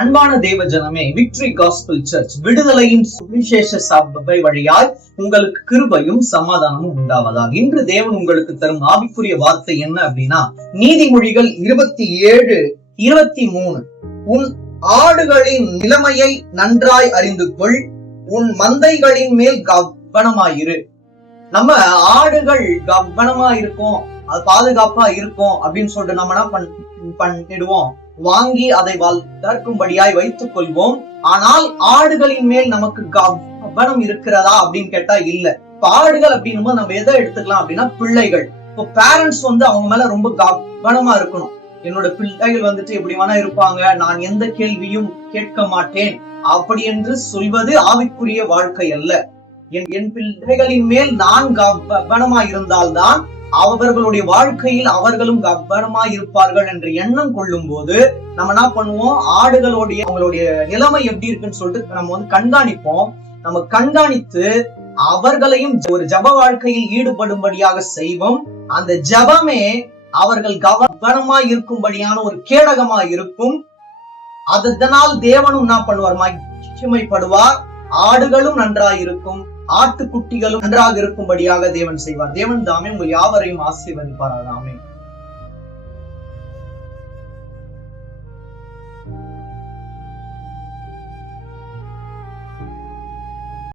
அன்பான தேவ ஜனமே, விக்டரி காஸ்பல் சர்ச் விடுதலையின் சுவிசேஷ சபை வழியாய் உங்களுக்கு கிருபையும் சமாதானமும் உண்டாவதாக. இன்று தேவன் உங்களுக்கு தரும் ஆவிக்குரிய வார்த்தை என்ன அப்படின்னா, நீதிமொழிகள் 27:23. உன் ஆடுகளின் நிலைமையை நன்றாய் அறிந்து கொள், உன் மந்தைகளின் மேல் கவனமாயிரு. நம்ம ஆடுகள் கவனமா இருக்கும், அது பாதுகாப்பா இருக்கும் அப்படின்னு சொல்லிட்டு நம்ம என்ன பண்ணிடுவோம், வாங்கி அதை வளர்க்கும்படியாய் வைத்துக் கொள்வோம். ஆனால் ஆடுகளின் மேல் நமக்கு கவனம் இருக்கிறதா அப்படின்னு கேட்டா இல்ல. இப்ப ஆடுகள் அப்படின்னும் நம்ம எதை எடுத்துக்கலாம் அப்படின்னா, பிள்ளைகள். இப்போ பேரண்ட்ஸ் அவங்க மேல ரொம்ப கவனமா இருக்கணும். என்னோட பிள்ளைகள் இப்படி வேணா இருப்பாங்க, நான் எந்த கேள்வியும் கேட்க மாட்டேன் அப்படி என்று சொல்வது ஆவிக்குரிய வாழ்க்கை அல்ல. என் பிள்ளைகளின் மேல் நான் கவனமா இருந்தால்தான் அவர்களுடைய வாழ்க்கையில் அவர்களும் கவனமாய் இருப்பார்கள் என்ற எண்ணம் கொள்ளும் போது நம்ம என்ன பண்ணுவோம், ஆடுகளுடைய அவங்களுடைய நிலைமை எப்படி இருக்குன்னு சொல்லிட்டு நம்ம கண்காணிப்போம். நம்ம கண்காணித்து அவர்களையும் ஒரு ஜப வாழ்க்கையில் ஈடுபடும்படியாக செய்வோம். அந்த ஜபமே அவர்கள் கவனமாய் இருக்கும்படியான ஒரு கேடகமா இருக்கும். அதனால் தேவனும் என்ன பண்ணுவார், மகிமைப்படுவார். ஆடுகளும் நன்றாயிருக்கும், ஆட்டுக்குட்டிகளும் நன்றாக இருக்கும்படியாக தேவன் செய்வார். தேவன் தாமே உங்கள் யாவரையும் ஆசீர்வதிப்பார். ஆமென்.